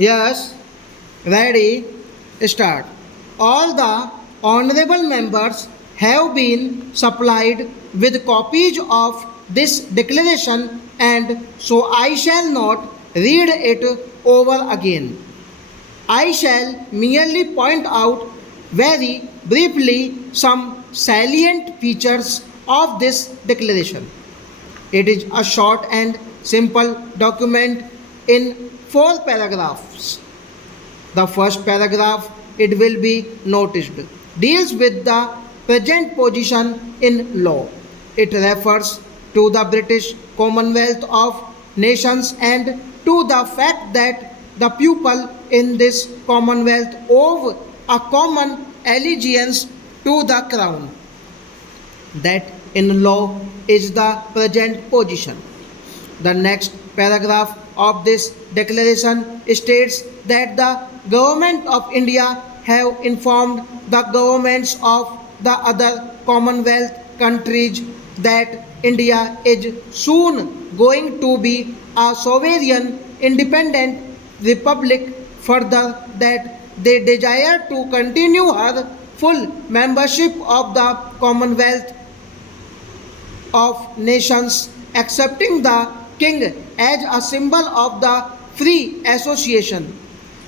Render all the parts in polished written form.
Yes, ready, start. All the honorable members have been supplied with copies of this declaration, and so I shall not read it over again. I shall merely point out very briefly some salient features of this declaration. It is a short and simple document in four paragraphs. The first paragraph, it will be noticed, deals with the present position in law. It refers to the British Commonwealth of Nations and to the fact that the people in this Commonwealth owe a common allegiance to the Crown. That in law is the present position. The next paragraph of this declaration states that the government of India have informed the governments of the other Commonwealth countries that India is soon going to be a sovereign independent republic, further that they desire to continue her full membership of the Commonwealth of Nations, accepting the king as a symbol of the free association.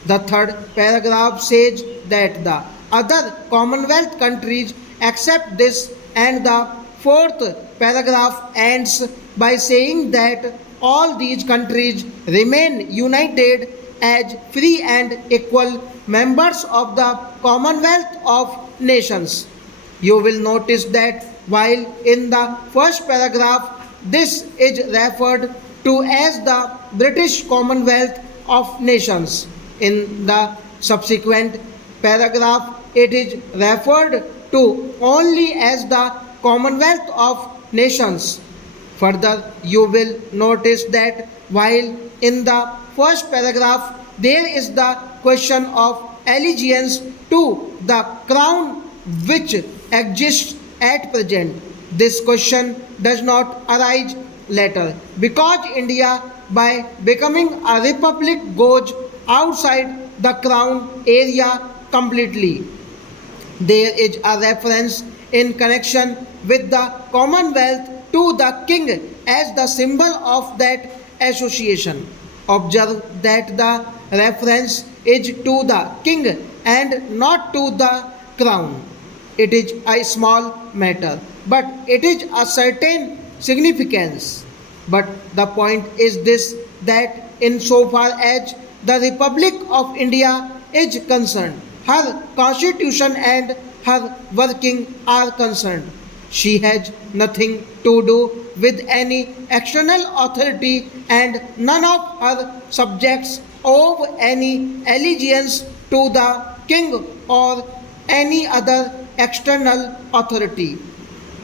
The third paragraph says that the other Commonwealth countries accept this, and the fourth paragraph ends by saying that all these countries remain united as free and equal members of the Commonwealth of Nations. You will notice that while in the first paragraph this is referred to as the British Commonwealth of Nations, in the subsequent paragraph it is referred to only as the Commonwealth of Nations. Further, you will notice that while in the first paragraph there is the question of allegiance to the crown which exists at present. This question does not arise later because India, by becoming a republic, goes outside the crown area completely. There is a reference in connection with the Commonwealth to the king as the symbol of that association. Observe that the reference is to the king and not to the crown. It is a small matter, but it is a certain significance. But the point is this, that in so far as the Republic of India is concerned, her constitution and her working are concerned, she has nothing to do with any external authority, and none of her subjects owe any allegiance to the king or any other external authority.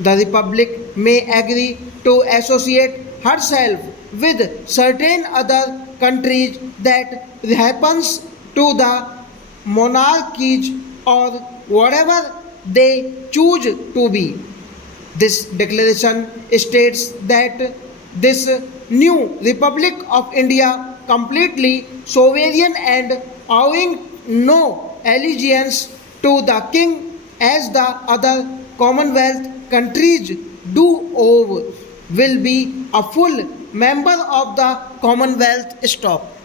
The Republic may agree to associate herself with certain other countries that happens to the monarchies or whatever they choose to be. This declaration states that this new Republic of India, completely sovereign and owing no allegiance to the king as the other Commonwealth countries do owe, will be a full member of the Commonwealth. Stop.